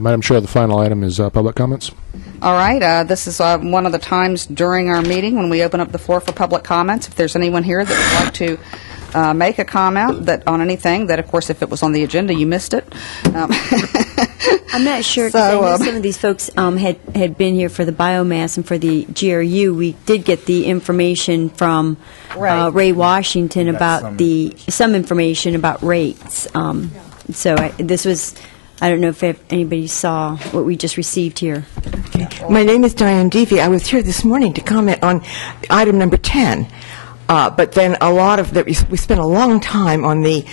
Madam Chair, the final item is public comments. All right. This is one of the times during our meeting when we open up the floor for public comments. If there's anyone here that would like to make a comment on anything, that, of course, if it was on the agenda, you missed it. I'm not sure, because I know some of these folks had been here for the biomass and for the GRU. We did get the information from Ray Washington about some information about rates. This was, I don't know if anybody saw what we just received here. Okay. My name is Diane Devey. I was here this morning to comment on item number 10. But then we spent a long time on the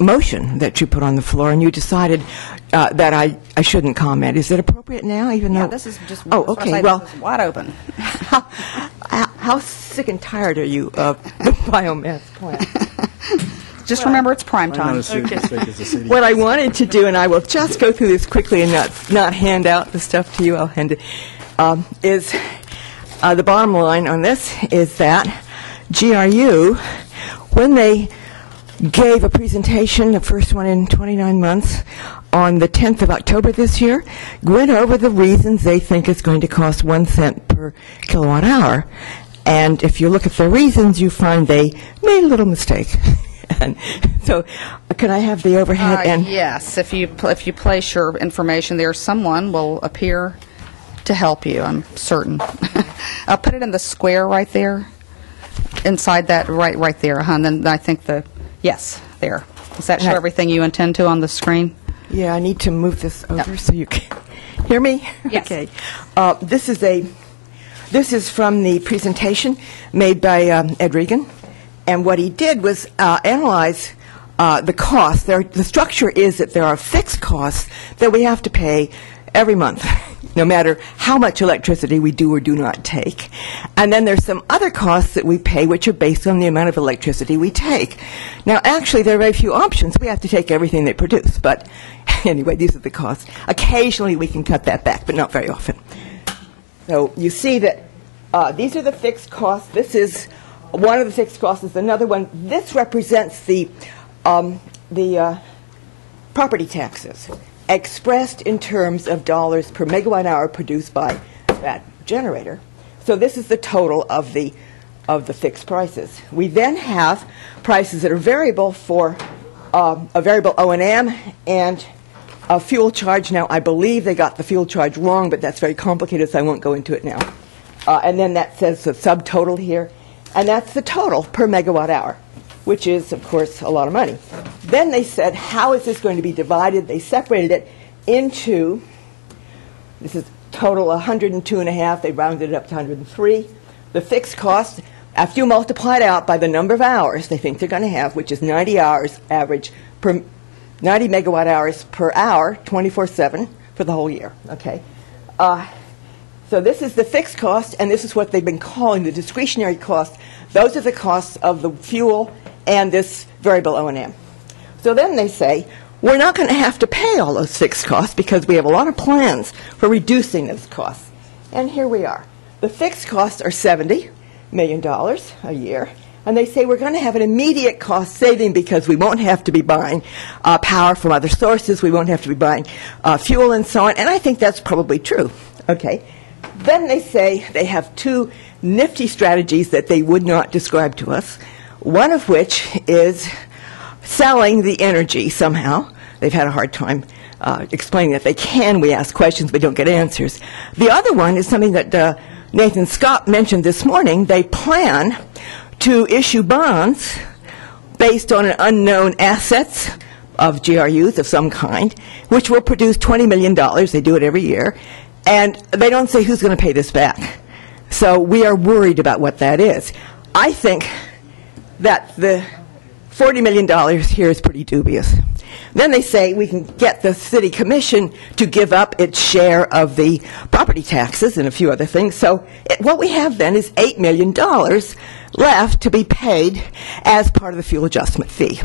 motion that you put on the floor, and you decided that I shouldn't comment. Is it appropriate now, even though? This is just okay. Well, this is wide open. How sick and tired are you of the biomass plant? Just remember, it's prime time. Okay. What I wanted to do, and I will just go through this quickly and not hand out the stuff to you, I'll hand it, is the bottom line on this is that GRU, when they gave a presentation, the first one in 29 months, on the 10th of October this year, went over the reasons they think it's going to cost 1 cent per kilowatt hour. And if you look at the reasons, you find they made a little mistake. And so, can I have the overhead? Yes, if you place your information there, someone will appear to help you, I'm certain. I'll put it in the square right there, inside that, right there. And then I think yes, there. Does that show everything you intend to on the screen? Yeah, I need to move this over so you can hear me. Yes. Okay. This is from the presentation made by Ed Regan, and what he did was analyze the cost. The structure is that there are fixed costs that we have to pay every month, no matter how much electricity we do or do not take. And then there's some other costs that we pay which are based on the amount of electricity we take. Now, actually, there are very few options. We have to take everything they produce. But anyway, these are the costs. Occasionally, we can cut that back, but not very often. So you see that these are the fixed costs. This is one of the fixed costs. Is another one. This represents the property taxes, expressed in terms of dollars per megawatt hour produced by that generator. So this is the total of the fixed prices. We then have prices that are variable for a variable O&M and a fuel charge. Now, I believe they got the fuel charge wrong, but that's very complicated, so I won't go into it now. And then that says the subtotal here, and that's the total per megawatt hour, which is, of course, a lot of money. Then they said, how is this going to be divided? They separated it into, this is total 102.5. They rounded it up to 103. The fixed cost, after you multiply it out by the number of hours they think they're going to have, which is 90 hours average per 90 megawatt hours per hour, 24/7 for the whole year. Okay. So this is the fixed cost, and this is what they've been calling the discretionary cost. Those are the costs of the fuel and this variable O&M. So then they say, we're not going to have to pay all those fixed costs because we have a lot of plans for reducing those costs. And here we are. The fixed costs are $70 million a year. And they say we're going to have an immediate cost saving because we won't have to be buying power from other sources. We won't have to be buying fuel and so on. And I think that's probably true. Okay. Then they say they have two nifty strategies that they would not describe to us, one of which is selling the energy somehow. They've had a hard time explaining that they can. We ask questions, but don't get answers. The other one is something that Nathan Scott mentioned this morning. They plan to issue bonds based on an unknown assets of GRUs of some kind, which will produce $20 million. They do it every year. And they don't say who's going to pay this back. So we are worried about what that is. I think that the $40 million here is pretty dubious. Then they say we can get the city commission to give up its share of the property taxes and a few other things. So what we have then is $8 million left to be paid as part of the fuel adjustment fee,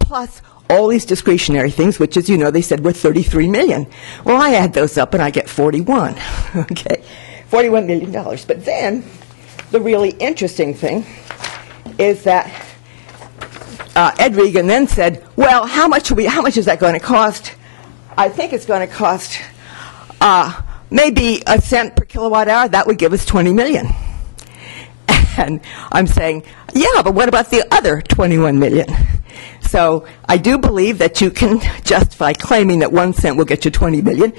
plus all these discretionary things, which, as you know, they said were $33 million. Well, I add those up and I get 41. Okay, $41 million. But then the really interesting thing is that Ed Regan then said, well, how much is that going to cost? I think it's going to cost maybe a cent per kilowatt hour. That would give us 20 million. And I'm saying, yeah, but what about the other 21 million? So I do believe that you can justify claiming that 1 cent will get you 20 million.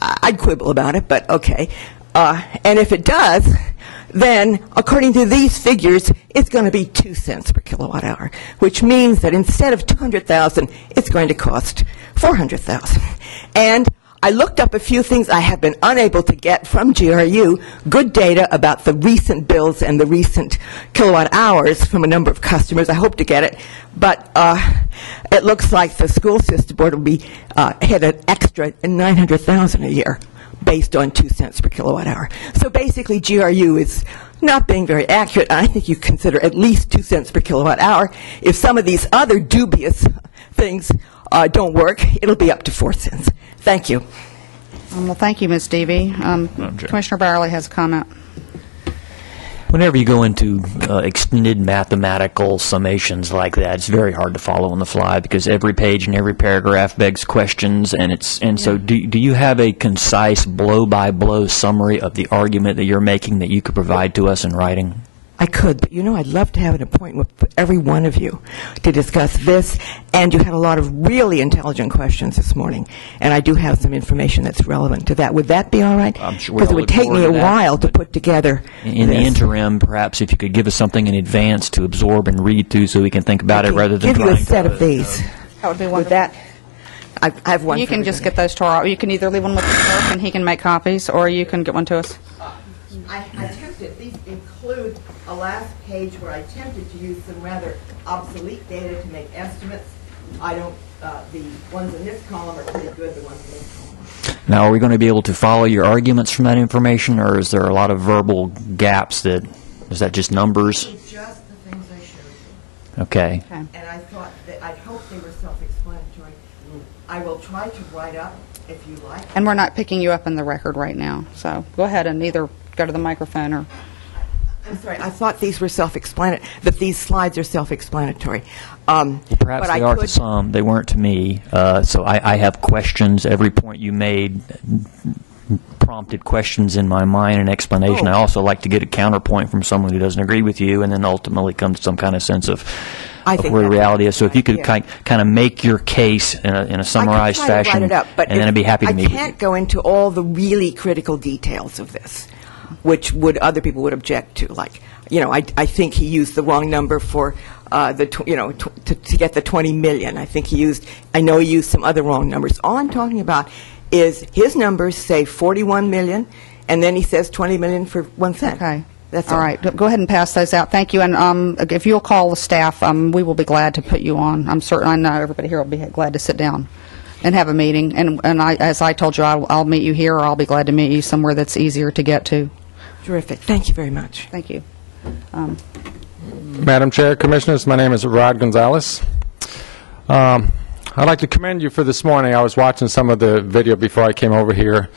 I'd quibble about it, but okay. And if it does, then according to these figures, it's going to be 2 cents per kilowatt hour, which means that instead of 200,000, it's going to cost 400,000. And I looked up a few things I have been unable to get from GRU, good data about the recent bills and the recent kilowatt hours from a number of customers. I hope to get it. But it looks like the school system board will be hit an extra $900,000 a year based on 2 cents per kilowatt hour. So basically, GRU is not being very accurate. I think you consider at least 2 cents per kilowatt hour. If some of these other dubious things don't work, it'll be up to 4 cents. Thank you. Well, thank you, Ms. Deavy. Commissioner Byerly has a comment. Whenever you go into extended mathematical summations like that, it's very hard to follow on the fly because every page and every paragraph begs questions, and so do you have a concise blow-by-blow summary of the argument that you're making that you could provide to us in writing? I could, but I'd love to have an appointment with every one of you to discuss this, and you had a lot of really intelligent questions this morning, and I do have some information that's relevant to that. Would that be all right? I'm sure. Because it would take me a while to put together in the interim, perhaps if you could give us something in advance to absorb and read through so we can think about it rather than give you a trying set to, of these. That would be With wonderful. that, I have one. You can just get those to our, you can either leave one with the clerk and he can make copies, or you can get one to us. I attempted, these include a last page where I attempted to use some rather obsolete data to make estimates. I don't, the ones in this column are pretty good, the ones in this column. Now, are we going to be able to follow your arguments from that information, or is there a lot of verbal gaps that, is that just numbers? It's just the things I showed you. Okay. And I thought that, I hope they were self-explanatory. I will try to write up, if you like. And we're not picking you up in the record right now, so go ahead and either go to the microphone or... I'm sorry, I thought these were self-explanatory, that these slides are self-explanatory. Well, perhaps they are to some. They weren't to me. So I have questions. Every point you made prompted questions in my mind and explanation. Oh. I also like to get a counterpoint from someone who doesn't agree with you and then ultimately come to some kind of sense of where reality is. So if you could kind of make your case in a summarized fashion, write it up, but and then I'd be happy to meet with you. I can't go into all the really critical details of this, which other people would object to. Like, I think he used the wrong number for to get the 20 million. I know he used some other wrong numbers. All I'm talking about is his numbers say 41 million, and then he says 20 million for 1 cent. Okay. That's all right. Go ahead and pass those out. Thank you. And if you'll call the staff, we will be glad to put you on. I'm certain. I know everybody here will be glad to sit down and have a meeting. And as I told you, I'll meet you here, or I'll be glad to meet you somewhere that's easier to get to. Terrific. Thank you very much. Thank you. Madam Chair, Commissioners, my name is Rod Gonzalez. I'd like to commend you for this morning. I was watching some of the video before I came over here.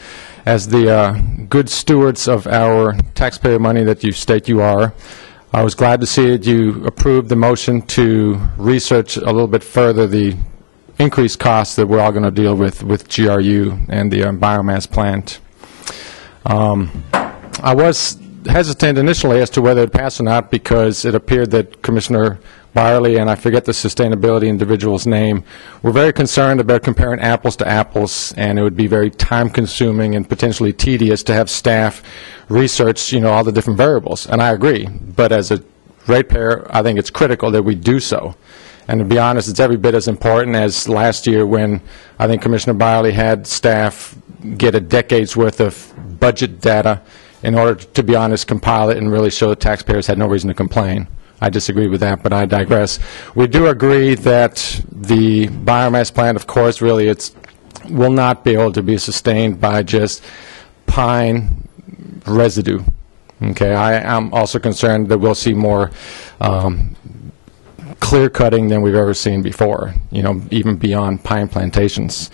As the good stewards of our taxpayer money that you state you are, I was glad to see that you approved the motion to research a little bit further the increased costs that we're all going to deal with GRU and the biomass plant. I was hesitant initially as to whether it passed or not because it appeared that Commissioner Byerly, and I forget the sustainability individual's name, were very concerned about comparing apples to apples, and it would be very time-consuming and potentially tedious to have staff research, all the different variables. And I agree. But as a ratepayer, I think it's critical that we do so. And to be honest, it's every bit as important as last year when I think Commissioner Byerly had staff get a decade's worth of budget data in order to be honest, compile it and really show the taxpayers had no reason to complain. I disagree with that, but I digress. We do agree that the biomass plant, of course, really will not be able to be sustained by just pine residue. Okay, I'm also concerned that we'll see more clear cutting than we've ever seen before, even beyond pine plantations.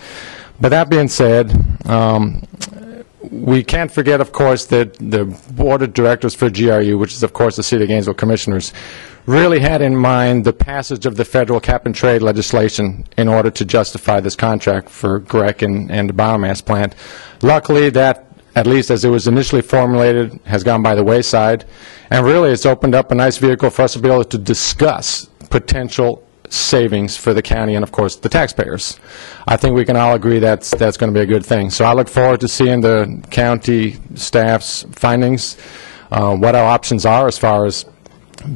But that being said, we can't forget, of course, that the board of directors for GRU, which is, of course, the City of Gainesville Commissioners, really had in mind the passage of the federal cap-and-trade legislation in order to justify this contract for GREC and the biomass plant. Luckily, that, at least as it was initially formulated, has gone by the wayside, and really it's opened up a nice vehicle for us to be able to discuss potential savings for the county and, of course, the taxpayers. I think we can all agree that's going to be a good thing. So I look forward to seeing the county staff's findings, what our options are as far as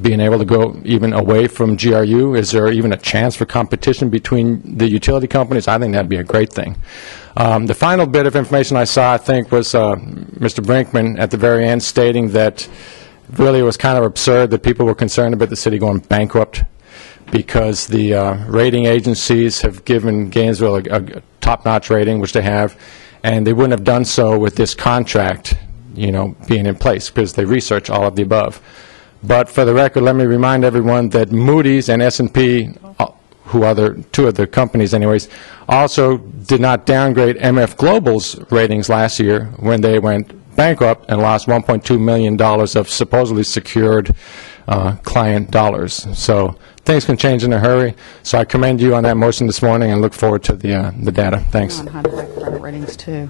being able to go even away from GRU. Is there even a chance for competition between the utility companies? I think that'd be a great thing. The final bit of information I saw, I think, was Mr. Brinkman at the very end stating that really it was kind of absurd that people were concerned about the city going bankrupt because the rating agencies have given Gainesville a top-notch rating, which they have, and they wouldn't have done so with this contract, you know, being in place because they research all of the above. But for the record, let me remind everyone that Moody's and S&P, who are two of the companies anyways, also did not downgrade MF Global's ratings last year when they went bankrupt and lost $1.2 million of supposedly secured client dollars. So things can change in a hurry. So I commend you on that motion this morning and look forward to the data. Thanks. On how to write credit ratings, too.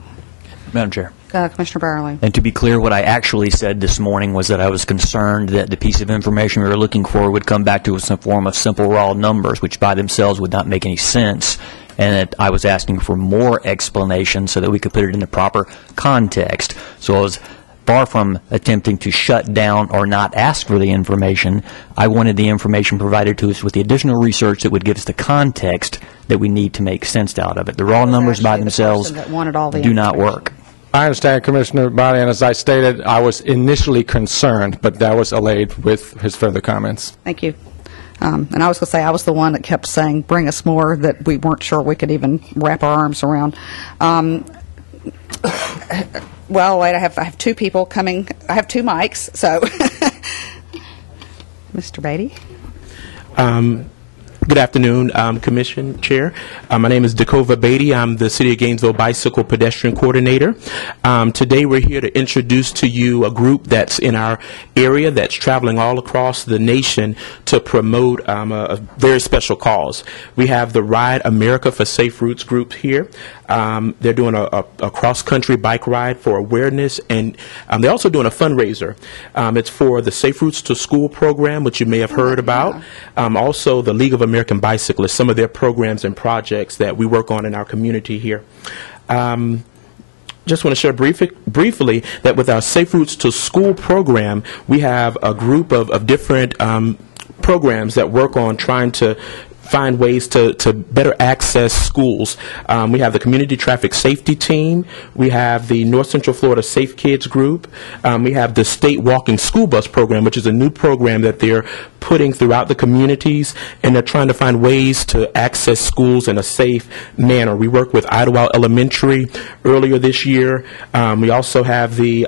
Madam Chair. Commissioner Barley. And to be clear, what I actually said this morning was that I was concerned that the piece of information we were looking for would come back to us in the form of simple raw numbers, which by themselves would not make any sense, and that I was asking for more explanation so that we could put it in the proper context. So I was far from attempting to shut down or not ask for the information. I wanted the information provided to us with the additional research that would give us the context that we need to make sense out of it. The raw numbers by themselves do not work. I understand, Commissioner Barley, and as I stated, I was initially concerned, but that was allayed with his further comments. Thank you. And I was going to say, I was the one that kept saying, bring us more, that we weren't sure we could even wrap our arms around. Well, wait, I have two people coming. I have two mics, so. Mr. Beatty. Good afternoon, Commission Chair. My name is Dakova Beatty. I'm the City of Gainesville Bicycle Pedestrian Coordinator. Today we're here to introduce to you a group that's in our area that's traveling all across the nation to promote a very special cause. We have the Ride America for Safe Routes group here. They're doing a cross-country bike ride for awareness, and they're also doing a fundraiser. It's for the Safe Routes to School program, which you may have heard about. Also, the League of American Bicyclists, some of their programs and projects that we work on in our community here. Just want to share briefly that with our Safe Routes to School program, we have a group of different programs that work on trying to find ways to better access schools. We have the Community Traffic Safety Team. We have the North Central Florida Safe Kids Group. We have the State Walking School Bus Program, which is a new program that they're putting throughout the communities, and they're trying to find ways to access schools in a safe manner. We worked with Idlewild Elementary earlier this year. We also have the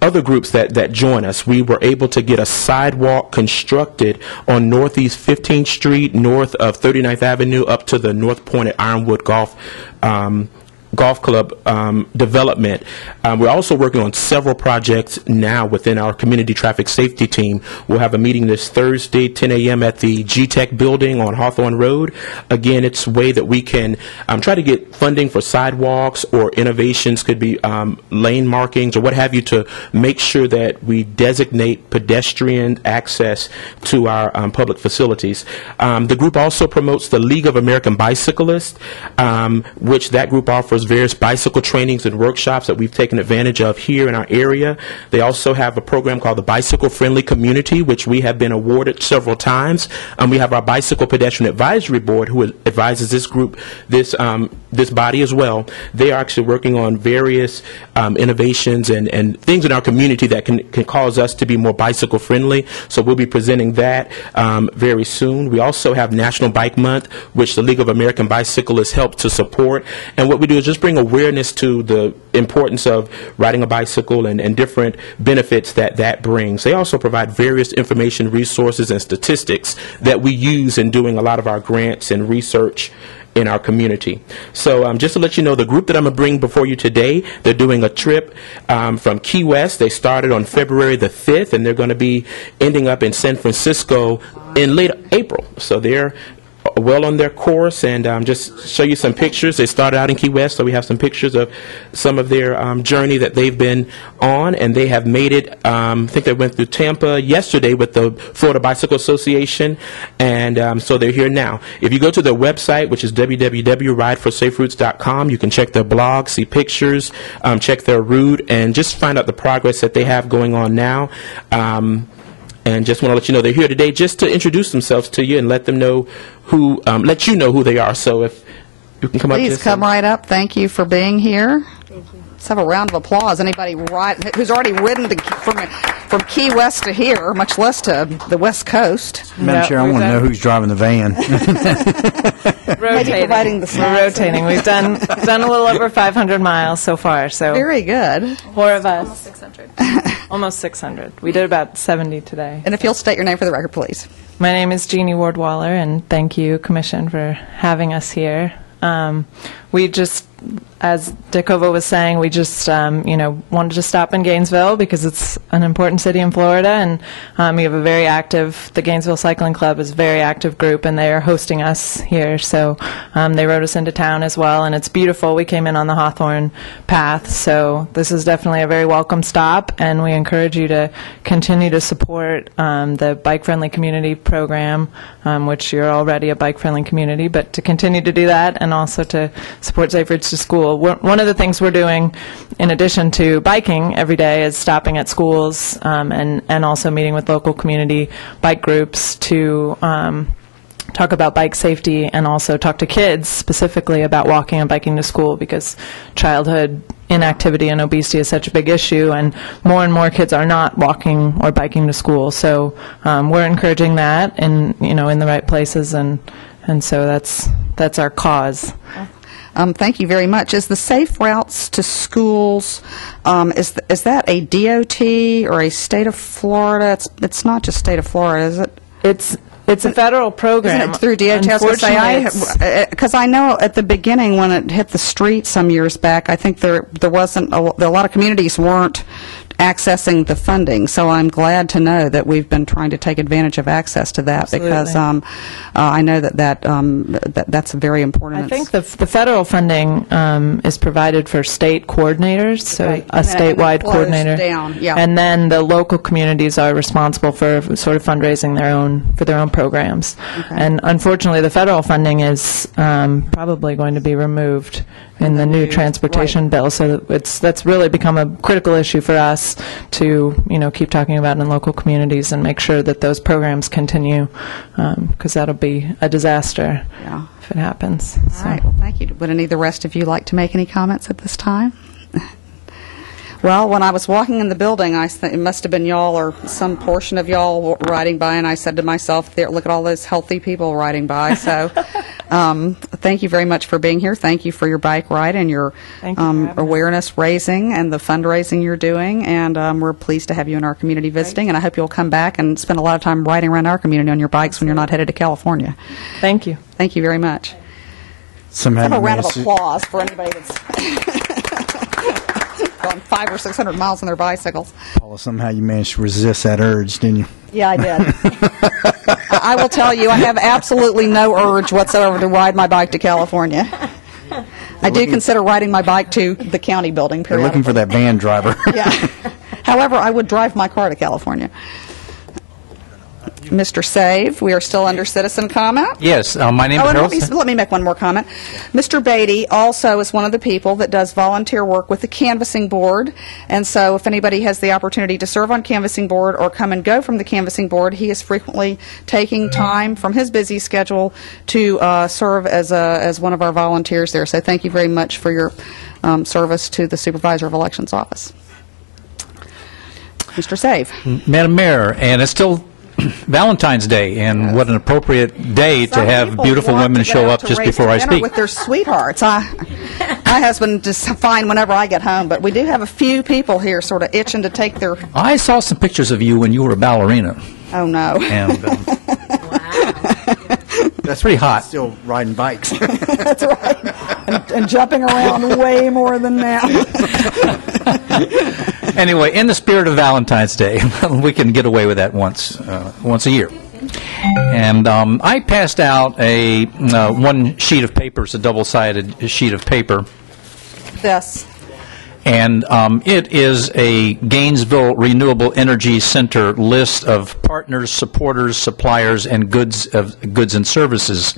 other groups that join us. We were able to get a sidewalk constructed on Northeast 15th Street, north of 39th Avenue, up to the North Point at Ironwood Golf Club development. We're also working on several projects now within our community traffic safety team. We'll have a meeting this Thursday, 10 a.m. at the GTEC building on Hawthorne Road. Again, it's a way that we can try to get funding for sidewalks or innovations, could be lane markings or what have you, to make sure that we designate pedestrian access to our public facilities. The group also promotes the League of American Bicyclists, which that group offers various bicycle trainings and workshops that we've taken advantage of here in our area. They also have a program called the Bicycle Friendly Community, which we have been awarded several times. We have our Bicycle Pedestrian Advisory Board, who advises this group, this body as well. They are actually working on various innovations and things in our community that can cause us to be more bicycle friendly. So we'll be presenting that very soon. We also have National Bike Month, which the League of American Bicyclists help to support. And what we do is just bring awareness to the importance of riding a bicycle and different benefits that brings. They also provide various information, resources, and statistics that we use in doing a lot of our grants and research in our community. So just to let you know, the group that I'm going to bring before you today, they're doing a trip from Key West. They started on February the 5th, and they're going to be ending up in San Francisco in late April. So they're well on their course, and just show you some pictures. They started out in Key West, so we have some pictures of some of their journey that they've been on, and they have made it. I think they went through Tampa yesterday with the Florida Bicycle Association, and so they're here now. If you go to their website, which is www.rideforsaferoutes.com, you can check their blog, see pictures, check their route, and just find out the progress that they have going on now. And just want to let you know they're here today just to introduce themselves to you and let them know who, let you know who they are. So if you can come up. Please come right up. Thank you for being here. Thank you. Let's have a round of applause. Anybody who's already ridden from Key West to here, much less to the West Coast. Madam Chair, I want to know who's driving the van. Rotating. We're rotating. We've done a little over 500 miles so far. So very good. 4 of us. Almost 600. Almost 600. We did about 70 today. And if you'll state your name for the record, please. My name is Jeannie Ward-Waller, and thank you, Commission, for having us here. We just, as Dakova was saying, we just, wanted to stop in Gainesville because it's an important city in Florida, and we have the Gainesville Cycling Club is a very active group, and they are hosting us here. So they rode us into town as well, and it's beautiful. We came in on the Hawthorne path, so this is definitely a very welcome stop, and we encourage you to continue to support the bike-friendly community program, which you're already a bike-friendly community, but to continue to do that and also to support Safe Routes to School. One of the things we're doing, in addition to biking every day, is stopping at schools and also meeting with local community bike groups to talk about bike safety and also talk to kids specifically about walking and biking to school, because childhood inactivity and obesity is such a big issue, and more kids are not walking or biking to school. So we're encouraging that in the right places, and so that's our cause. Thank you very much. Is the Safe Routes to Schools, is that a DOT or a state of Florida? It's not just state of Florida, is it? It's a federal program. Isn't it through DOT? Because I know at the beginning when it hit the street some years back, I think there wasn't a lot of communities weren't accessing the funding. So I'm glad to know that we've been trying to take advantage of access to that. Absolutely. Because I know that's very important. I think the federal funding is provided for state coordinators, so right. a statewide coordinator. Down. Yeah. And then the local communities are responsible for sort of fundraising for their own programs. Okay. And unfortunately, the federal funding is probably going to be removed in the new transportation bill. So that's really become a critical issue for us to keep talking about in local communities and make sure that those programs continue, because that'll be a disaster if it happens. All right. Well, thank you. Would any of the rest of you like to make any comments at this time? Well, when I was walking in the building, it must have been y'all or some portion of y'all riding by, and I said to myself, "There, look at all those healthy people riding by." So, thank you very much for being here. Thank you for your bike ride and your awareness raising and the fundraising you're doing. And we're pleased to have you in our community visiting. And I hope you'll come back and spend a lot of time riding around our community on your bikes when you're not headed to California. Thank you. Thank you very much. Have a round of applause for anybody that's going 500 or 600 miles on their bicycles. Paula, somehow you managed to resist that urge, didn't you? Yeah, I did. I will tell you, I have absolutely no urge whatsoever to ride my bike to California. I do consider riding my bike to the county building periodically. You're looking for that van driver. Yeah. However, I would drive my car to California. Mr. Saive, we are still under citizen comment. Yes, my name is Harold. Let me make one more comment. Mr. Beatty also is one of the people that does volunteer work with the canvassing board, and so if anybody has the opportunity to serve on canvassing board or come and go from the canvassing board, he is frequently taking time from his busy schedule to serve as one of our volunteers there. So thank you very much for your service to the Supervisor of Elections office. Mr. Saive. Madam Mayor, and it's still Valentine's Day, and what an appropriate day to have beautiful women show up just before I speak. With their sweethearts. My husband is fine whenever I get home, but we do have a few people here sort of itching to take their... I saw some pictures of you when you were a ballerina. Oh, no. And, that's pretty hot. Still riding bikes. That's right. And jumping around way more than now. Anyway, in the spirit of Valentine's Day, we can get away with that once a year. And I passed out a one sheet of paper. It's a double-sided sheet of paper. This. And it is a Gainesville Renewable Energy Center list of partners, supporters, suppliers, and goods and services.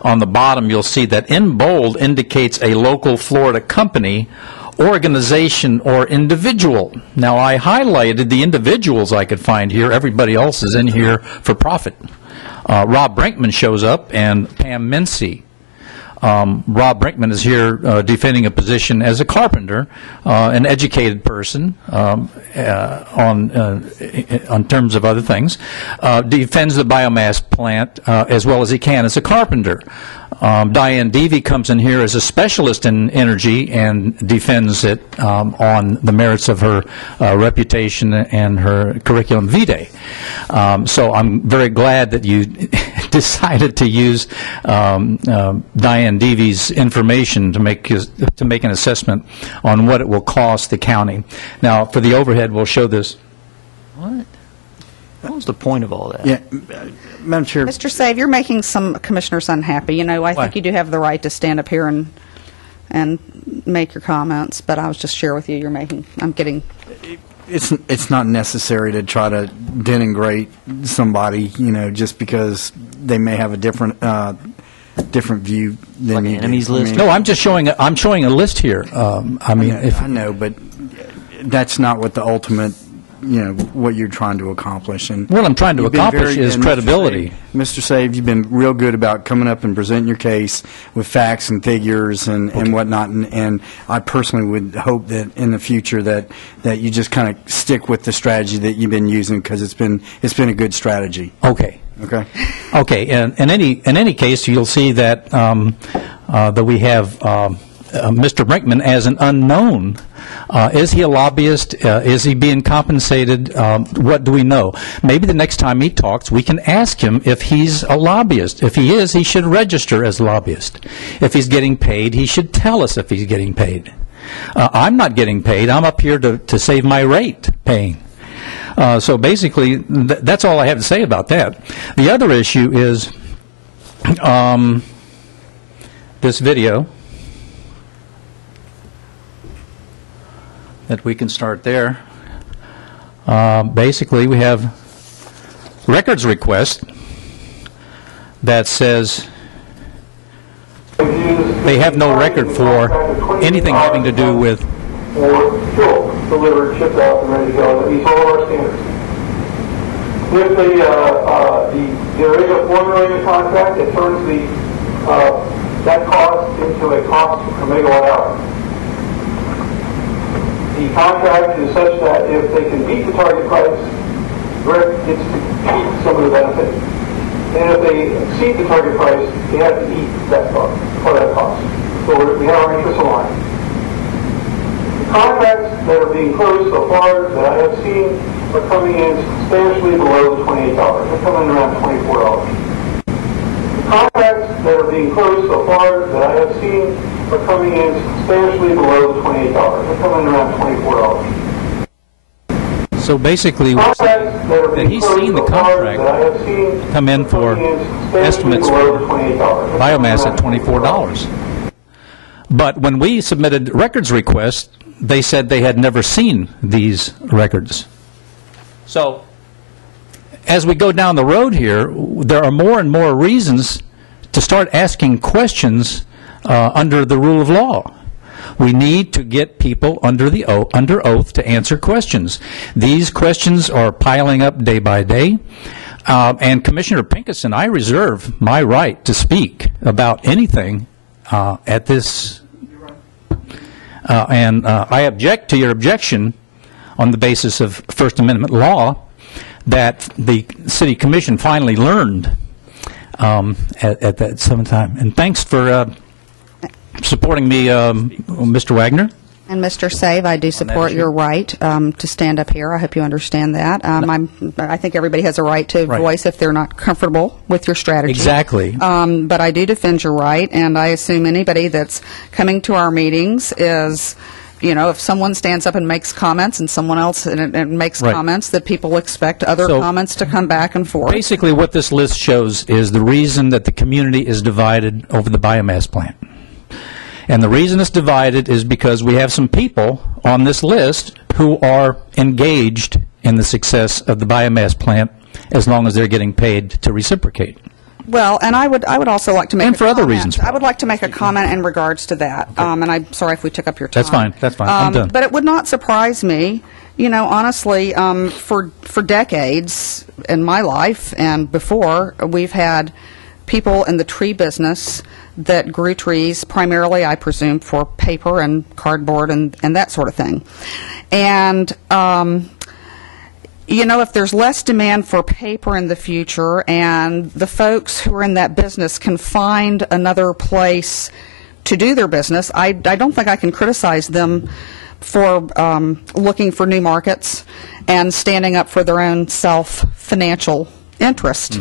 On the bottom, you'll see that in bold indicates a local Florida company, organization, or individual. Now, I highlighted the individuals I could find here. Everybody else is in here for profit. Rob Brinkman shows up, and Pam Mincy. Rob Brinkman is here defending a position as a carpenter, an educated person on terms of other things, defends the biomass plant as well as he can as a carpenter. Diane Deavy comes in here as a specialist in energy and defends it on the merits of her reputation and her curriculum vitae. So I'm very glad that you decided to use Diane Deavy's information to make an assessment on what it will cost the county. Now, for the overhead, we'll show this. What? What was the point of all that? Yeah, Madam Chair. Mr. Saive, you're making some commissioners unhappy. You know, I Why? think you do have the right to stand up here and make your comments, but I was just share with you, I'm getting... It's not necessary to try to denigrate somebody, you know, just because they may have a different view than Like you an enemies do. I list? mean, No, I'm showing a list here. I mean, I know, but that's not what the ultimate, you know, what you're trying to accomplish. And what I'm trying to you've been accomplish is and credibility. Mr. Saive, you've been real good about coming up and presenting your case with facts and figures and whatnot. And I personally would hope that in the future that you just kind of stick with the strategy that you've been using, because it's been a good strategy. Okay. Okay. Okay. And in any case, you'll see that that we have Mr. Brinkman as an unknown. Is he a lobbyist? Is he being compensated? What do we know? Maybe the next time he talks, we can ask him if he's a lobbyist. If he is, he should register as a lobbyist. If he's getting paid, he should tell us if he's getting paid. I'm not getting paid. I'm up here to save my rate paying. So basically, that's all I have to say about that. The other issue is this video. That we can start there. Basically, we have records request that says they have no record for anything having to do with fuel delivered, shipped out, and ready to go. That meets all of our standards. With the original formulated contract, it turns that cost into a cost per megawatt hour. The contract is such that if they can beat the target price, Rick gets to keep some of the benefit. And if they exceed the target price, they have to eat that cost, or that cost. So we have our interests aligned. The contracts that are being closed so far that I have seen are coming in substantially below the $28. They're coming around $24. The contracts that are being closed so far that I have seen are coming in substantially below the $28. They're coming around $24. So basically, we're saying that he's seen the contract come in for estimates for biomass at $24. But when we submitted records requests, they said they had never seen these records. So as we go down the road here, there are more and more reasons to start asking questions under the rule of law. We need to get people under oath to answer questions. These questions are piling up day by day. And Commissioner Pincus and I reserve my right to speak about anything at this. And I object to your objection on the basis of First Amendment law that the City Commission finally learned at that some time. And thanks for supporting me, Mr. Wagner. And Mr. Saive, I do support your right to stand up here. I hope you understand that. I think everybody has a right to voice if they're not comfortable with your strategy. Exactly. But I do defend your right, and I assume anybody that's coming to our meetings is, you know, if someone stands up and makes comments and someone else and makes comments, that people expect other comments to come back and forth. Basically, what this list shows is the reason that the community is divided over the biomass plant. And the reason it's divided is because we have some people on this list who are engaged in the success of the biomass plant as long as they're getting paid to reciprocate. Well, and I would also like to make And for other reasons. I would like to make a comment in regards to that. And I'm sorry if we took up your time. That's fine. That's fine. I'm done. But it would not surprise me, you know, honestly, for decades in my life and before, we've had people in the tree business that grew trees primarily, I presume, for paper and cardboard and that sort of thing. And you know, if there's less demand for paper in the future and the folks who are in that business can find another place to do their business, I don't think I can criticize them for looking for new markets and standing up for their own self-financial interest.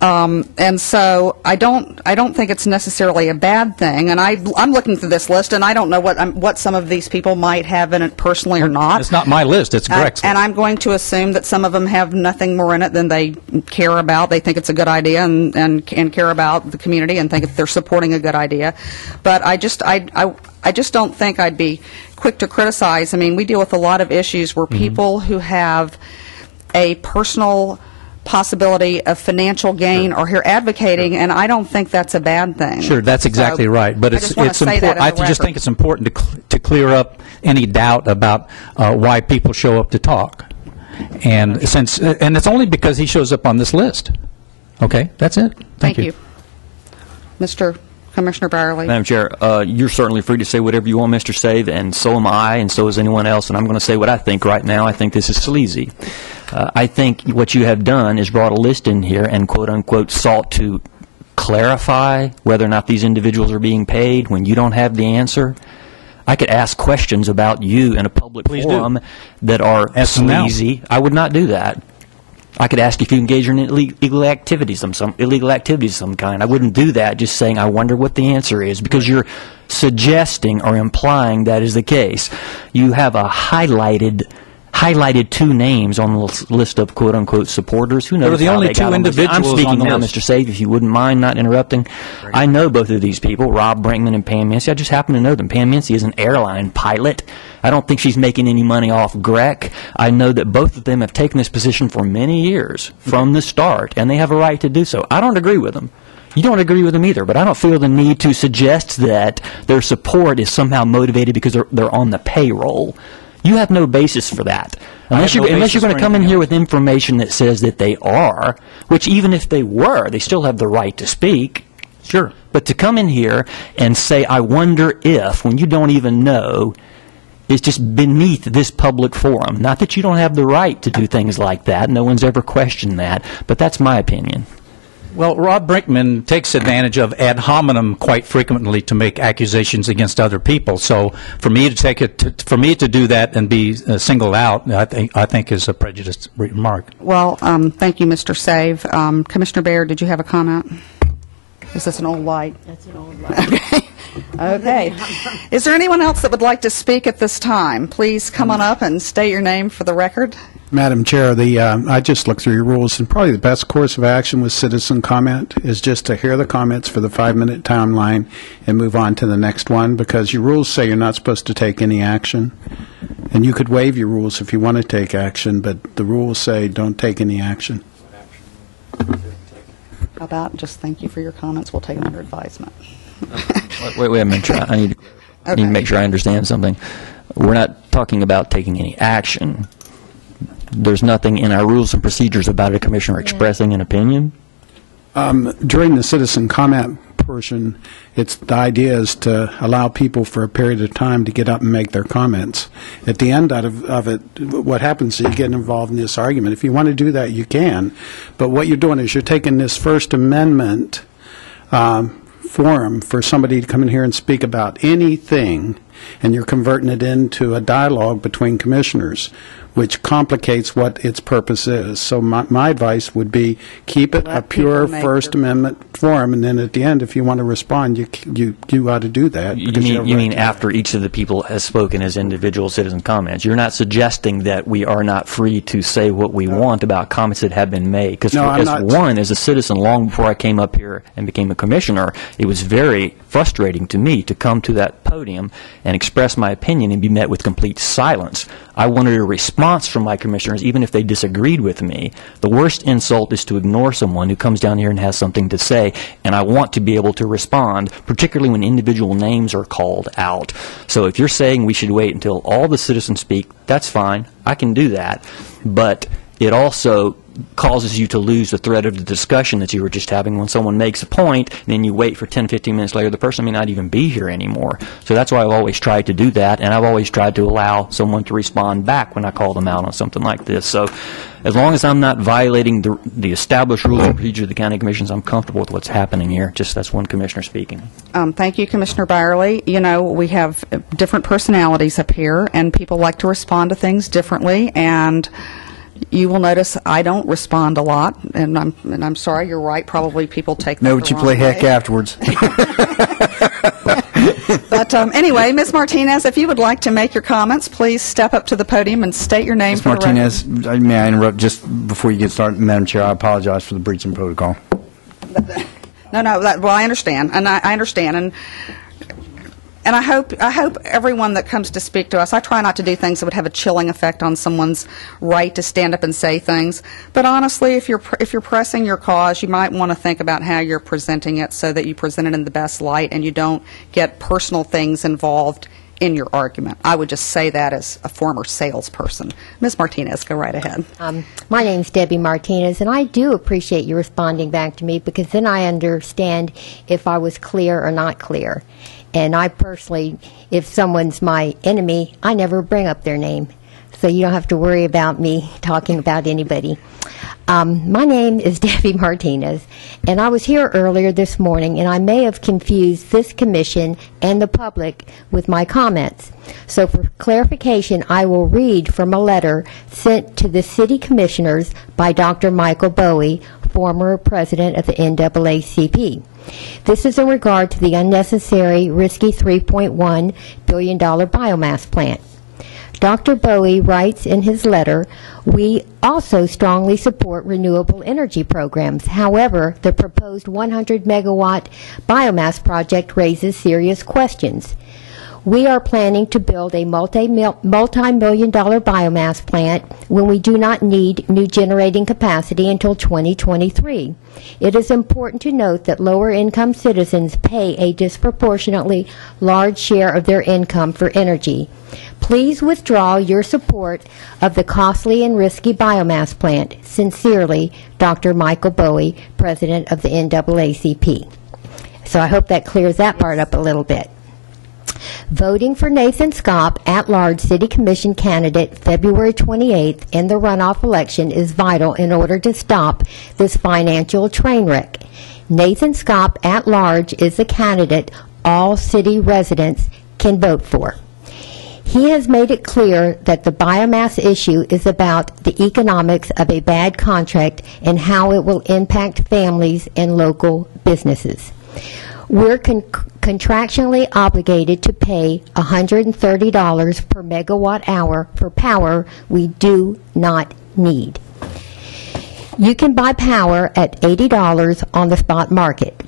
And so I don't think it's necessarily a bad thing. And I'm looking through this list, and I don't know what some of these people might have in it personally or not. It's not my list. It's Greg's. And I'm going to assume that some of them have nothing more in it than they care about. They think it's a good idea and care about the community and think they're supporting a good idea. But I just don't think I'd be quick to criticize. I mean, we deal with a lot of issues where people who have a personal possibility of financial gain are here advocating, and I don't think that's a bad thing. Sure, that's exactly right. But it's important. I just think it's important to clear up any doubt about why people show up to talk, and it's only because he shows up on this list. Okay, that's it. Thank you. Mr. Commissioner Byerly. Madam Chair, you're certainly free to say whatever you want, Mr. Saive, and so am I, and so is anyone else, and I'm going to say what I think right now. I think this is sleazy. I think what you have done is brought a list in here and, quote-unquote, sought to clarify whether or not these individuals are being paid when you don't have the answer. I could ask questions about you in a public forum that are sleazy. I would not do that. I could ask if you engage in illegal activities of some kind. I wouldn't do that just saying, I wonder what the answer is, because you're suggesting or implying that is the case. You have a highlighted two names on the list of quote-unquote supporters. Who knows? There were the only two individuals I'm speaking on the now, list. Mr. Saive, if you wouldn't mind not interrupting. I know both of these people, Rob Brinkman and Pam Mincy. I just happen to know them. Pam Mincy is an airline pilot. I don't think she's making any money off Grec. I know that both of them have taken this position for many years from the start, and they have a right to do so. I don't agree with them. You don't agree with them either, but I don't feel the need to suggest that their support is somehow motivated because they're on the payroll. You have no basis for that. Unless you're going to come in here with information that says that they are, which even if they were, they still have the right to speak. Sure. But to come in here and say, I wonder if, when you don't even know, is just beneath this public forum. Not that you don't have the right to do things like that. No one's ever questioned that. But that's my opinion. Well, Rob Brinkman takes advantage of ad hominem quite frequently to make accusations against other people. So for me to do that and be singled out, I think is a prejudiced remark. Well, thank you, Mr. Saive. Commissioner Baird, did you have a comment? Is this an old light? That's an old light. Okay. Okay. Is there anyone else that would like to speak at this time? Please come on up and state your name for the record. Madam Chair, I just looked through your rules, and probably the best course of action with citizen comment is just to hear the comments for the 5-minute timeline and move on to the next one, because your rules say you're not supposed to take any action. And you could waive your rules if you want to take action, but the rules say don't take any action. How about just thank you for your comments? We'll take them under advisement. Wait a minute. I need to make sure I understand something. We're not talking about taking any action. There's nothing in our rules and procedures about a commissioner expressing an opinion? During the citizen comment portion, the idea is to allow people for a period of time to get up and make their comments. At the end of it, what happens is you get involved in this argument. If you want to do that, you can. But what you're doing is you're taking this First Amendment forum for somebody to come in here and speak about anything and you're converting it into a dialogue between commissioners, which complicates what its purpose is. So my advice would be keep it a pure First Amendment forum, and then at the end, if you want to respond, you ought to do that. You mean after each of the people has spoken as individual citizen comments? You're not suggesting that we are not free to say what we want about comments that have been made? Because as a citizen, long before I came up here and became a commissioner, it was very frustrating to me to come to that podium and express my opinion and be met with complete silence. I wanted a response from my commissioners, even if they disagreed with me. The worst insult is to ignore someone who comes down here and has something to say, and I want to be able to respond, particularly when individual names are called out. So if you're saying we should wait until all the citizens speak, that's fine. I can do that. But it also causes you to lose the thread of the discussion that you were just having. When someone makes a point, then you wait for 10, 15 minutes later, the person may not even be here anymore. So that's why I've always tried to do that, and I've always tried to allow someone to respond back when I call them out on something like this. So as long as I'm not violating the established rules and procedure of the county commissions, I'm comfortable with what's happening here. Just that's one commissioner speaking. Thank you, Commissioner Byerly. You know, we have different personalities up here, and people like to respond to things differently, and you will notice I don't respond a lot, and I'm sorry. You're right. Probably people take that No, the but you wrong play way. heck afterwards. But anyway, Ms. Martinez, if you would like to make your comments, please step up to the podium and state your name Ms. for the record. Martinez, may I interrupt just before you get started? Madam Chair, I apologize for the breach in protocol. No, well, I understand, and I understand, and I hope everyone that comes to speak to us, I try not to do things that would have a chilling effect on someone's right to stand up and say things. But honestly, if you're pressing your cause, you might want to think about how you're presenting it so that you present it in the best light and you don't get personal things involved in your argument. I would just say that as a former salesperson. Ms. Martinez, go right ahead. My name's Debbie Martinez, and I do appreciate you responding back to me, because then I understand if I was clear or not clear. And I personally, if someone's my enemy, I never bring up their name. So you don't have to worry about me talking about anybody. My name is Debbie Martinez, and I was here earlier this morning, and I may have confused this commission and the public with my comments. So for clarification, I will read from a letter sent to the city commissioners by Dr. Michael Bowie, former president of the NAACP. This is in regard to the unnecessary, risky $3.1 billion biomass plant. Dr. Bowie writes in his letter, "We also strongly support renewable energy programs. However, the proposed 100-megawatt biomass project raises serious questions. We are planning to build a multi-million-dollar biomass plant when we do not need new generating capacity until 2023. It is important to note that lower-income citizens pay a disproportionately large share of their income for energy. Please withdraw your support of the costly and risky biomass plant. Sincerely, Dr. Michael Bowie, President of the NAACP." So I hope that clears that part up a little bit. Voting for Nathan Scopp, at-large City Commission candidate, February 28th in the runoff election is vital in order to stop this financial train wreck. Nathan Scopp, at-large, is the candidate all city residents can vote for. He has made it clear that the biomass issue is about the economics of a bad contract and how it will impact families and local businesses. We're contractually obligated to pay $130 per megawatt hour for power we do not need. You can buy power at $80 on the spot market.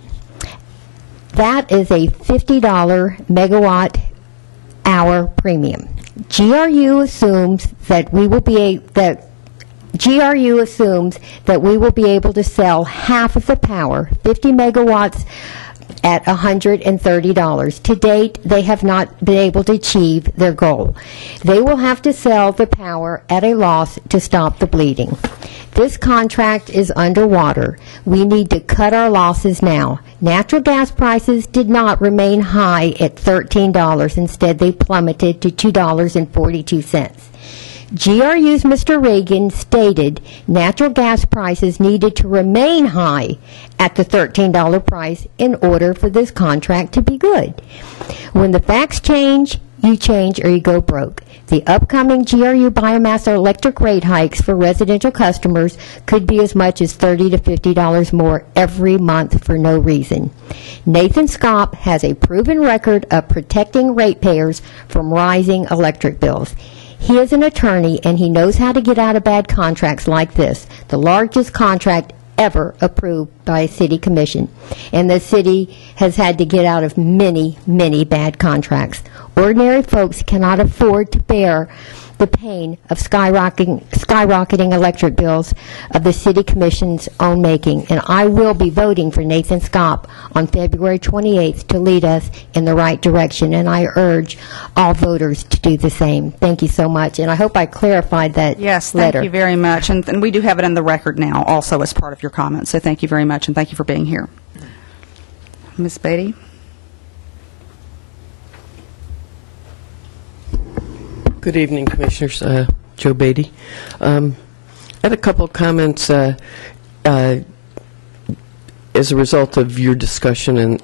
That is a $50 megawatt hour premium. GRU assumes that we will be able to sell half of the power, 50 megawatts, at $130. To date, they have not been able to achieve their goal. They will have to sell the power at a loss to stop the bleeding. This contract is underwater. We need to cut our losses now. Natural gas prices did not remain high at $13. Instead, they plummeted to $2.42. GRU's Mr. Reagan stated natural gas prices needed to remain high at the $13 price in order for this contract to be good. When the facts change, you change or you go broke. The upcoming GRU biomass electric rate hikes for residential customers could be as much as $30 to $50 more every month for no reason. Nathan Scopp has a proven record of protecting ratepayers from rising electric bills. He is an attorney, and he knows how to get out of bad contracts like this, the largest contract ever approved by a city commission. And the city has had to get out of many, many bad contracts. Ordinary folks cannot afford to bear the pain of skyrocketing electric bills of the city commission's own making. And I will be voting for Nathan Scopp on February 28th to lead us in the right direction. And I urge all voters to do the same. Thank you so much. And I hope I clarified that Yes, letter. thank you very much. And we do have it in the record now also as part of your comments. So thank you very much, and thank you for being here. Ms. Beatty? Good evening, Commissioners. Joe Beatty. I had a couple of comments as a result of your discussion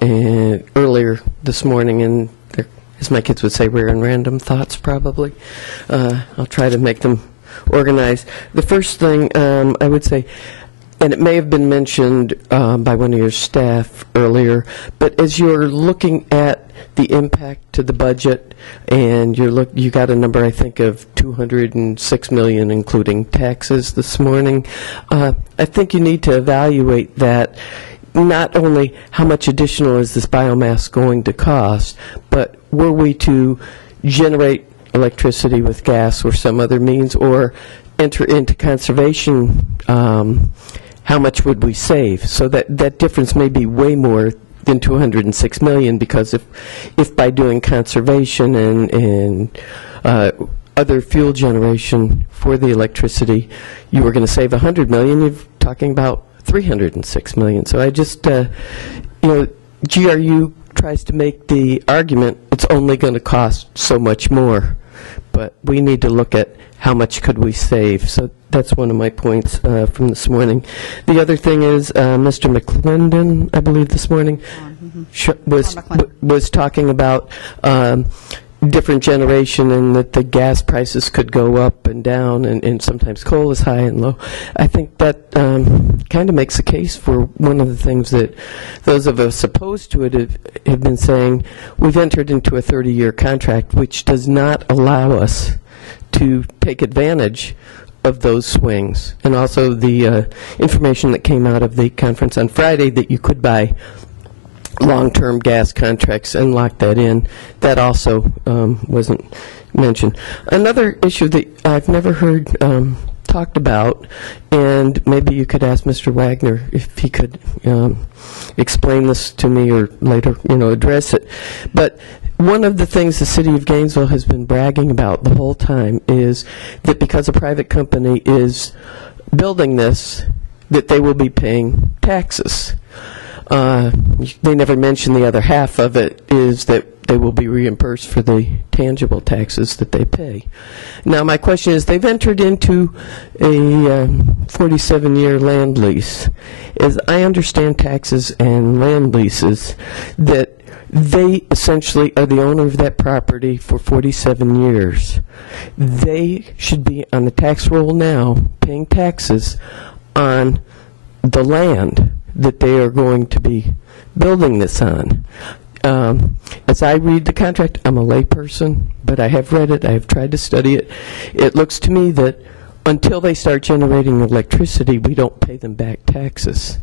earlier this morning, and as my kids would say, rare and random thoughts, probably. I'll try to make them organized. The first thing I would say, and it may have been mentioned by one of your staff earlier, but as you're looking at the impact to the budget, and you got a number, I think, of $206 million, including taxes this morning, I think you need to evaluate that. Not only how much additional is this biomass going to cost, but were we to generate electricity with gas or some other means, or enter into conservation, how much would we save? So that difference may be way more than $206 million, because if by doing conservation and other fuel generation for the electricity, you were going to save $100 million, you're talking about $306 million. So I just, GRU tries to make the argument it's only going to cost so much more, but we need to look at how much could we save. So that's one of my points from this morning. The other thing is Mr. McClendon, I believe this morning, was talking about different generation, and that the gas prices could go up and down, and sometimes coal is high and low. I think that kind of makes a case for one of the things that those of us opposed to it have been saying. We've entered into a 30-year contract, which does not allow us to take advantage of those swings. And also the information that came out of the conference on Friday, that you could buy long-term gas contracts and lock that in, that also wasn't mentioned. Another issue that I've never heard talked about, and maybe you could ask Mr. Wagner if he could explain this to me, or later, address it. But one of the things the city of Gainesville has been bragging about the whole time is that because a private company is building this, that they will be paying taxes. They never mention the other half of it, is that they will be reimbursed for the tangible taxes that they pay. Now, my question is, they've entered into a 47-year land lease. As I understand taxes and land leases, that they essentially are the owner of that property for 47 years. They should be on the tax roll now, paying taxes on the land that they are going to be building this on. As I read the contract, I'm a layperson, but I have read it, I have tried to study it. It looks to me that until they start generating electricity, we don't pay them back taxes.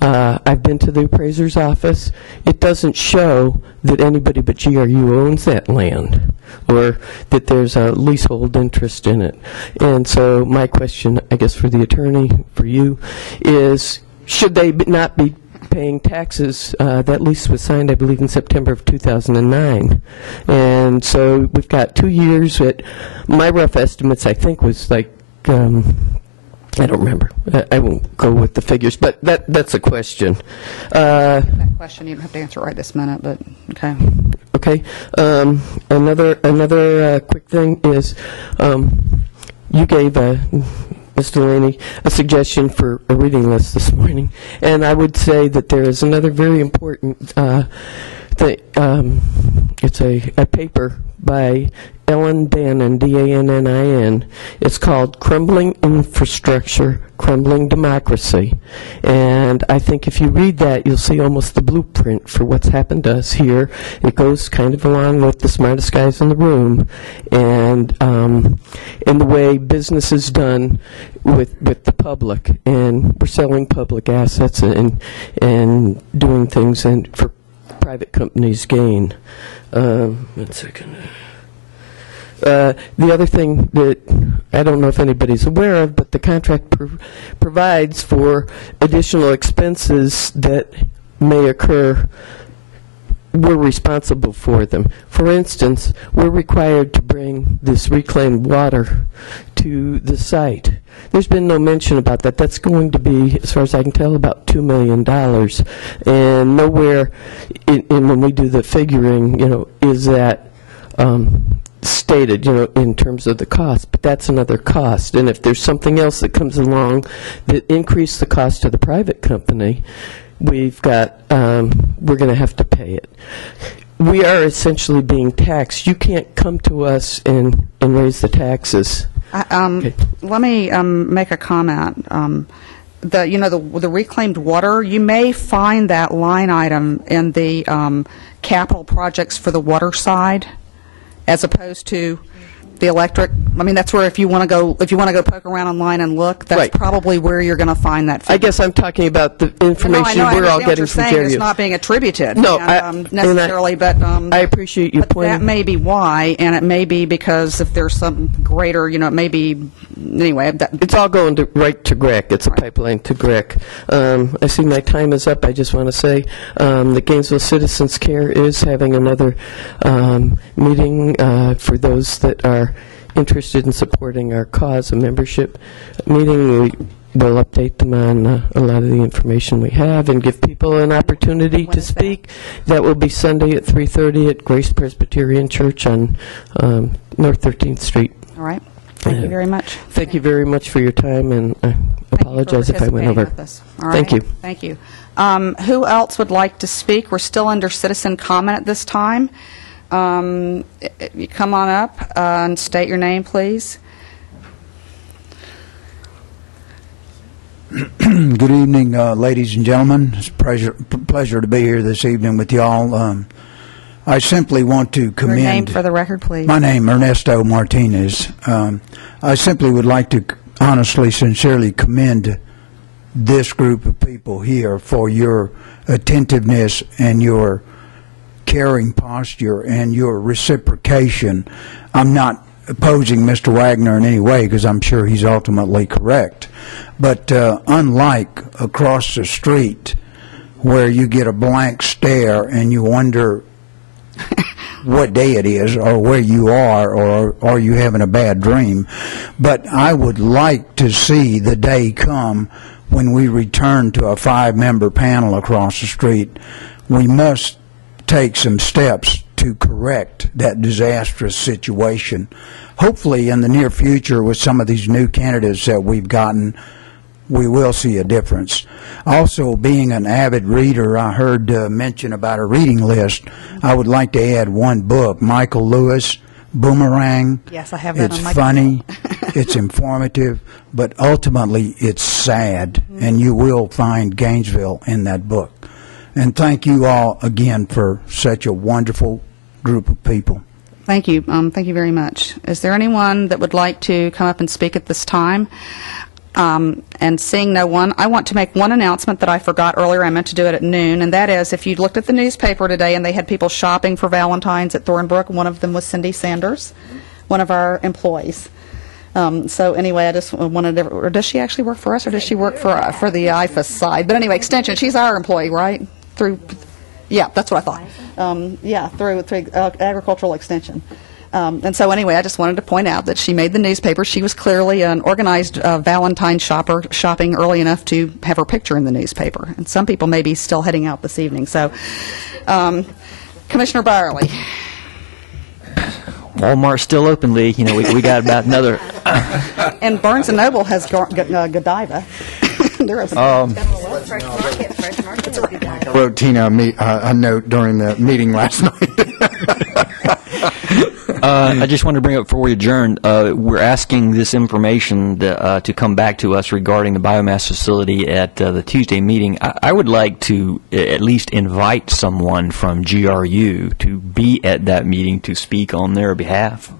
I've been to the appraiser's office. It doesn't show that anybody but GRU owns that land, or that there's a leasehold interest in it. And so my question, I guess, for the attorney, for you, is should they not be paying taxes? That lease was signed, I believe, in September of 2009. And so we've got 2 years. My rough estimates, I think, was like, I don't remember. I won't go with the figures, but that's a question. That question you don't have to answer right this minute, but okay. Okay. Another quick thing is, you gave Ms. Delaney a suggestion for a reading list this morning, and I would say that there is another very important it's a paper by Ellen Dannon, D-A-N-N-I-N. It's called Crumbling Infrastructure, Crumbling Democracy. And I think if you read that, you'll see almost the blueprint for what's happened to us here. It goes kind of along with the smartest guys in the room, and in the way business is done with the public. And we're selling public assets and doing things for private companies' gain. 1 second. The other thing that I don't know if anybody's aware of, but the contract provides for additional expenses that may occur. We're responsible for them. For instance, we're required to bring this reclaimed water to the site. There's been no mention about that. That's going to be, as far as I can tell, about $2 million. And nowhere when we do the figuring, is that stated, in terms of the cost, but that's another cost. And if there's something else that comes along that increases the cost to the private company, we're going to have to pay it. We are essentially being taxed. You can't come to us and raise the taxes. Okay. Let me make a comment. The reclaimed water, you may find that line item in the capital projects for the water side, as opposed to the electric. I mean, that's where if you want to go poke around online and look, that's right. Probably where you're going to find that figure. I guess I'm talking about the information we're all getting from Jerry. It's not being attributed. No, necessarily, but I appreciate your point. That may be why, and it may be because if there's some greater, it may be anyway. It's all going right to GREC. It's a pipeline to GREC. I see my time is up. I just want to say the Gainesville Citizens Care is having another meeting for those that are interested in supporting our cause, a membership meeting. We will update them on a lot of the information we have and give people an opportunity to speak. That will be Sunday at 3:30 at Grace Presbyterian Church on North 13th Street. All right. Thank you very much. Thank you very much for your time, and I apologize if I went over. All right. Thank you. Thank you. Who else would like to speak? We're still under citizen comment at this time. You come on up and state your name, please. Good evening, ladies and gentlemen. It's a pleasure to be here this evening with y'all. I simply want to commend... Your name for the record, please. My name, Ernesto Martinez. I simply would like to honestly, sincerely commend this group of people here for your attentiveness and your caring posture and your reciprocation. I'm not opposing Mr. Wagner in any way because I'm sure he's ultimately correct. But unlike across the street where you get a blank stare and you wonder what day it is or where you are or are you having a bad dream, but I would like to see the day come when we return to a 5-member panel across the street. We must take some steps to correct that disastrous situation. Hopefully in the near future with some of these new candidates that we've gotten, we will see a difference. Also, being an avid reader, I heard mention about a reading list. I would like to add one book, Michael Lewis, Boomerang. Yes, I have that on my It's funny, it's informative, but ultimately it's sad, and you will find Gainesville in that book. And thank you all again for such a wonderful group of people. Thank you. Thank you very much. Is there anyone that would like to come up and speak at this time? And seeing no one, I want to make one announcement that I forgot earlier. I meant to do it at noon, and that is if you looked at the newspaper today and they had people shopping for Valentine's at Thornbrook, one of them was Cindy Sanders, one of our employees. So anyway, I just wanted to, or does she actually work for us, or does she work for the IFAS side? But anyway, Extension, she's our employee, right? Yeah, that's what I thought. Yeah, through Agricultural Extension. And so anyway, I just wanted to point out that she made the newspaper. She was clearly an organized Valentine shopper, shopping early enough to have her picture in the newspaper. And some people may be still heading out this evening. So, Commissioner Byerly. Walmart's still open, Lee. We got about another... And Barnes & Noble has Godiva. There is I wrote Tina a note during the meeting last night. I just wanted to bring up before we adjourn, we're asking this information to come back to us regarding the biomass facility at the Tuesday meeting. I would like to at least invite someone from GRU to be at that meeting to speak on their behalf,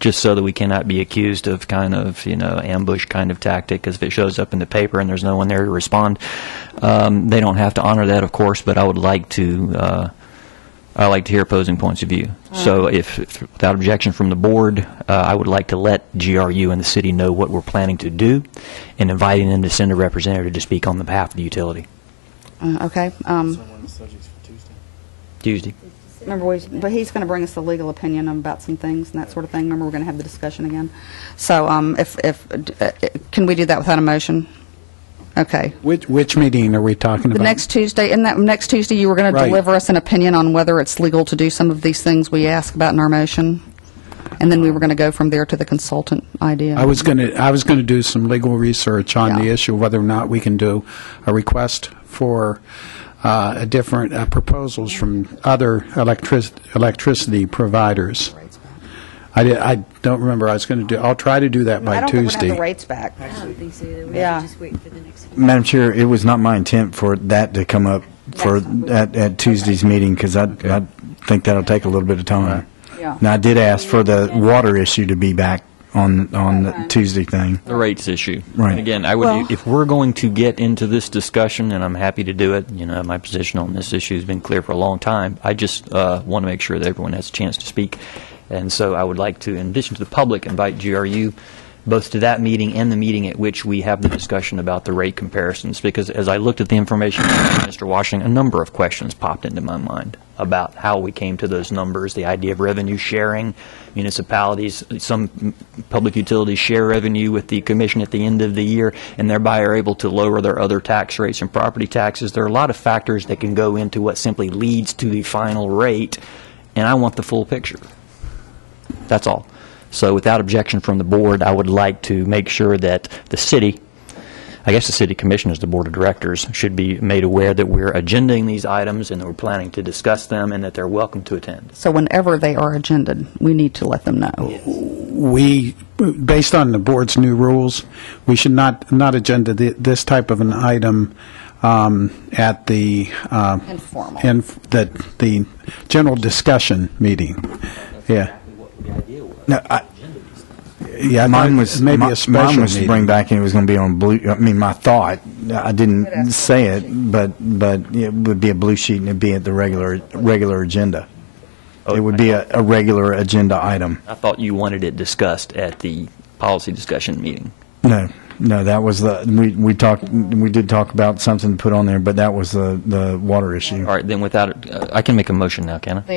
just so that we cannot be accused of kind of, ambush kind of tactic, because if it shows up in the paper and there's no one there to respond, they don't have to honor that, of course, but I would like to hear opposing points of view. So if without objection from the board, I would like to let GRU and the city know what we're planning to do and inviting them to send a representative to speak on the behalf of the utility. Okay. Tuesday. Remember, but he's going to bring us the legal opinion about some things and that sort of thing. Remember, we're going to have the discussion again. So can we do that without a motion? Okay. Which meeting are we talking about? Next Tuesday. And that next Tuesday, you were going to deliver us an opinion on whether it's legal to do some of these things we asked about in our motion, and then we were going to go from there to the consultant idea. I was going to do some legal research on the issue of whether or not we can do a request for different proposals from other electricity providers. I don't remember. I was going to do. I'll try to do that by Tuesday. I don't think we're going to have the rates back. I don't think so either. We Yeah. should just wait for the next week. Madam Chair, it was not my intent for that to come up at Tuesday's meeting, because I think that'll take a little bit of time. Yeah. Now, I did ask for the water issue to be back on the Tuesday thing. The rates issue. Right. And again, if we're going to get into this discussion, and I'm happy to do it, my position on this issue has been clear for a long time. I just want to make sure that everyone has a chance to speak. And so I would like to, in addition to the public, invite GRU both to that meeting and the meeting at which we have the discussion about the rate comparisons, because as I looked at the information from Mr. Washington, a number of questions popped into my mind about how we came to those numbers, the idea of revenue sharing. Municipalities, some public utilities share revenue with the commission at the end of the year and thereby are able to lower their other tax rates and property taxes. There are a lot of factors that can go into what simply leads to the final rate, and I want the full picture. That's all. So without objection from the board, I would like to make sure that the city, I guess the city commissioners, the board of directors, should be made aware that we're agendaing these items and that we're planning to discuss them and that they're welcome to attend. So whenever they are agended, we need to let them know. We, based on the board's new rules, we should not agenda this type of an item at the Informal. the general discussion meeting. Yeah. No, mine was maybe a special mine was to meeting. bring back, and it was going to be on blue. I mean, my thought. I didn't say it, but it would be a blue sheet, and it'd be at the regular agenda. It would be a regular agenda item. I thought you wanted it discussed at the policy discussion meeting. No, that was we did talk about something to put on there, but that was the water issue. All right, then I can make a motion now, can I?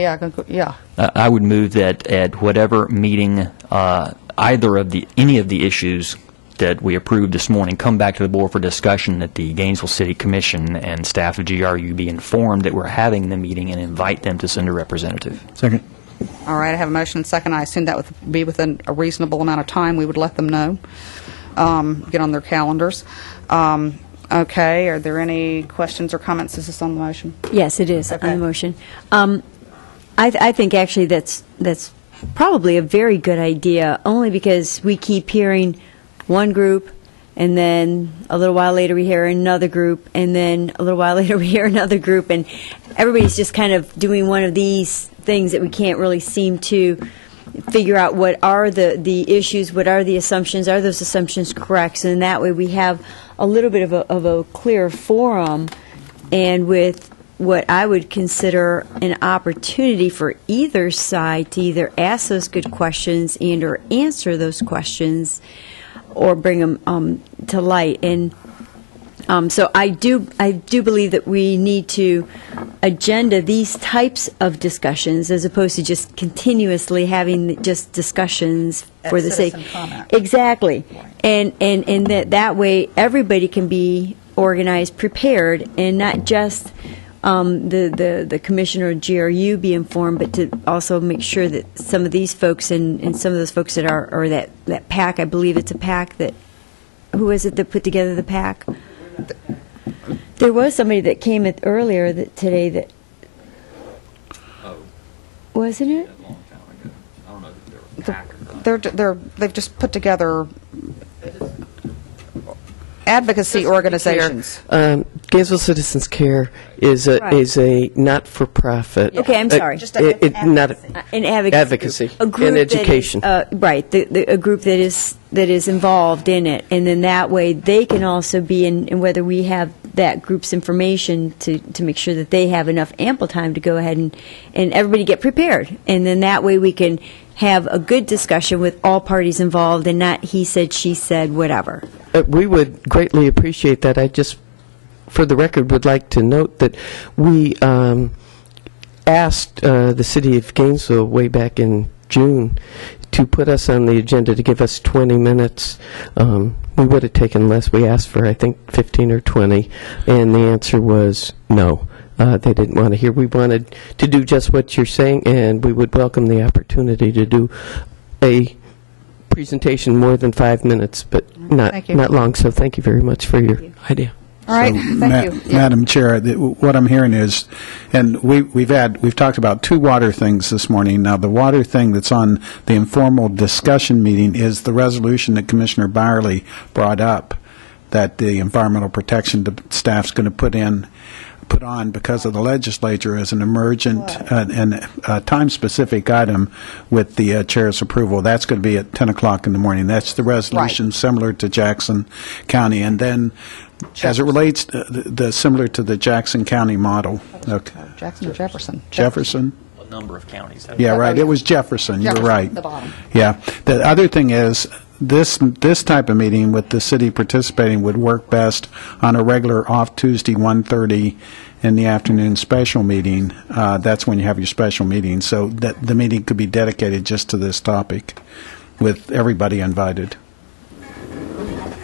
Yeah. I would move that at whatever meeting, any of the issues that we approved this morning come back to the board for discussion, that the Gainesville City Commission and staff of GRU be informed that we're having the meeting and invite them to send a representative. Second. All right, I have a motion and second. I assume that would be within a reasonable amount of time. We would let them know, get on their calendars. Okay, are there any questions or comments? Is this on the motion? Yes, it is Okay. on the motion. I think actually that's probably a very good idea, only because we keep hearing one group, and then a little while later we hear another group, and then a little while later we hear another group, and everybody's just kind of doing one of these things that we can't really seem to figure out what are the issues, what are the assumptions, are those assumptions correct, and that way we have a little bit of a clear forum, and with what I would consider an opportunity for either side to either ask those good questions and or answer those questions or bring them to light. And so I do believe that we need to agenda these types of discussions as opposed to just continuously having just discussions for the sake. Exactly. And that way everybody can be organized, prepared, and not just the commissioner or GRU be informed, but to also make sure that some of these folks and some of those folks that are, or that PAC, I believe it's a PAC that, who is it that put together the PAC? There was somebody that came earlier today that, wasn't it? They've just put together advocacy organizations. Gainesville Citizens Care is a not-for-profit. Okay, I'm sorry. Not an advocacy. A group and education. That is, right, a group that is involved in it, and then that way they can also be in whether we have that group's information to make sure that they have enough ample time to go ahead and everybody get prepared, and then that way we can have a good discussion with all parties involved and not he said, she said, whatever. We would greatly appreciate that. I just, for the record, would like to note that we asked the city of Gainesville way back in June to put us on the agenda to give us 20 minutes. We would have taken less. We asked for, I think, 15 or 20, and the answer was no. They didn't want to hear. We wanted to do just what you're saying, and we would welcome the opportunity to do a presentation more than 5 minutes, but not long. So thank you very much for your idea. All right, so, thank you. Madam Chair, what I'm hearing is, and we've talked about two water things this morning. Now, the water thing that's on the informal discussion meeting is the resolution that Commissioner Byerly brought up, that the environmental protection staff's going to put on because of the legislature as an emergent and time-specific item with the chair's approval. That's going to be at 10 o'clock in the morning. That's the resolution similar to Jackson County. And then as it relates, similar to the Jackson County model. Okay. Jackson or Jefferson? Jefferson? A number of counties. Yeah, right. It was Jefferson. You're right. The bottom. Yeah. The other thing is, this type of meeting with the city participating would work best on a regular off Tuesday 1:30 in the afternoon special meeting. That's when you have your special meeting. So that the meeting could be dedicated just to this topic with everybody invited.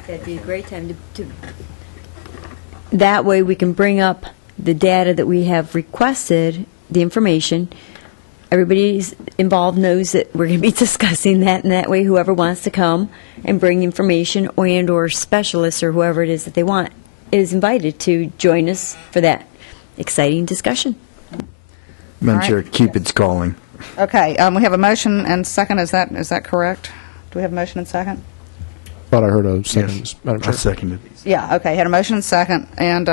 That'd be a great time to that way we can bring up the data that we have requested, the information. Everybody's involved knows that we're going to be discussing that, and that way whoever wants to come and bring information or specialists or whoever it is that they want is invited to join us for that exciting discussion. Madam Chair, keep it calling. Okay, we have a motion and second. Is that correct? Do we have a motion and second? Thought I heard a second. Yes. Madam Chair. I seconded. Yeah, okay, had a motion and second. And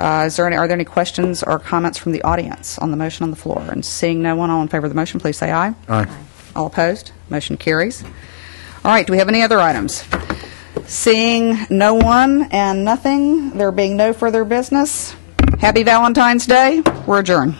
are there any questions or comments from the audience on the motion on the floor? And seeing no one, all in favor of the motion, please say aye. Aye. All opposed? Motion carries. All right, do we have any other items? Seeing no one and nothing, there being no further business, happy Valentine's Day. We're adjourned.